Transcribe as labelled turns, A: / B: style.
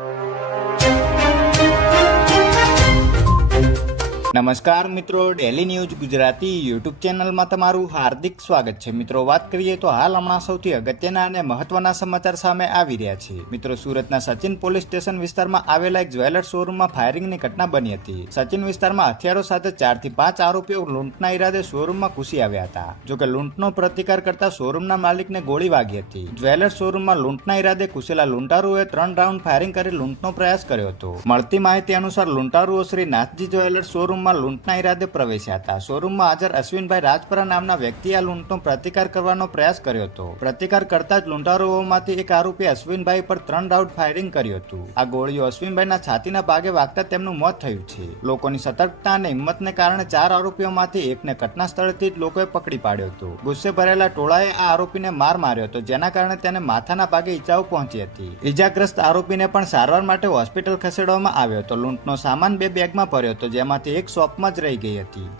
A: you. નમસ્કાર મિત્રો daily news Gujarati YouTube ચેનલમાં તમારું હાર્દિક સ્વાગત છે. મિત્રો, વાત કરીએ તો હાલ હમણાં સૌથી અગત્યના અને મહત્વના સમાચાર સામે આવી રહ્યા છે. મિત્રો, સુરતના સચિન પોલીસ સ્ટેશન વિસ્તારમાં આવેલા એક જ્વેલર્સ શોરૂમમાં ફાયરિંગની ઘટના બની હતી. સચિન વિસ્તારમાં હથિયારો સાથે ચારથી પાંચ આરોપીઓ લૂંટના ઈરાદે શોરૂમમાં ઘૂસી આવ્યા હતા. જોકે લૂંટનો પ્રતિકાર કરતા શોરૂમના માલિકને ગોળી વાગી હતી. જ્વેલર્સ શોરૂમમાં લૂંટના ઈરાદે ઘૂસેલા લૂંટારુઓએ ત્રણ રાઉન્ડ ફાયરિંગ કરી લૂંટનો પ્રયાસ કર્યો હતો. મળતી માહિતી અનુસાર, લૂંટારુઓ શ્રી નાથજી જ્વેલર્સ શોરૂમમાં લૂંટના ઈરાદે પ્રવેશ્યા હતા. શોરૂમમાં હાજર અશ્વિનભાઈ રાજપરા નામના વ્યક્તિએ આ લૂંટનો પ્રતિકાર કરવાનો પ્રયાસ કર્યો હતો. પ્રતિકાર કરતા જ લૂંટારુઓમાંથી એક આરોપી અશ્વિનભાઈ પર ત્રણ રાઉન્ડ ફાયરિંગ કર્યું હતું. આ ગોળીઓ અશ્વિનભાઈના છાતીના ભાગે વાગતા તેમનું મોત થયું છે. લોકોની સતર્કતા અને હિંમતને કારણે ચાર આરોપીઓમાંથી એકને ઘટના સ્થળેથી જ લોકોએ પકડી પાડ્યો હતો. ગુસ્સે ભરેલા ટોળાએ આ આરોપીને માર માર્યો હતો, જેના કારણે તેને માથાના ભાગે ઈજાઓ પહોંચી હતી. ઈજાગ્રસ્ત આરોપીને પણ સારવાર માટે હોસ્પિટલ ખસેડવામાં આવ્યો હતો. લૂંટનો સામાન બે બેગમાં ભર્યો હતો, જેમાંથી એક શોપમાં જ રહી
B: ગઈ હતી.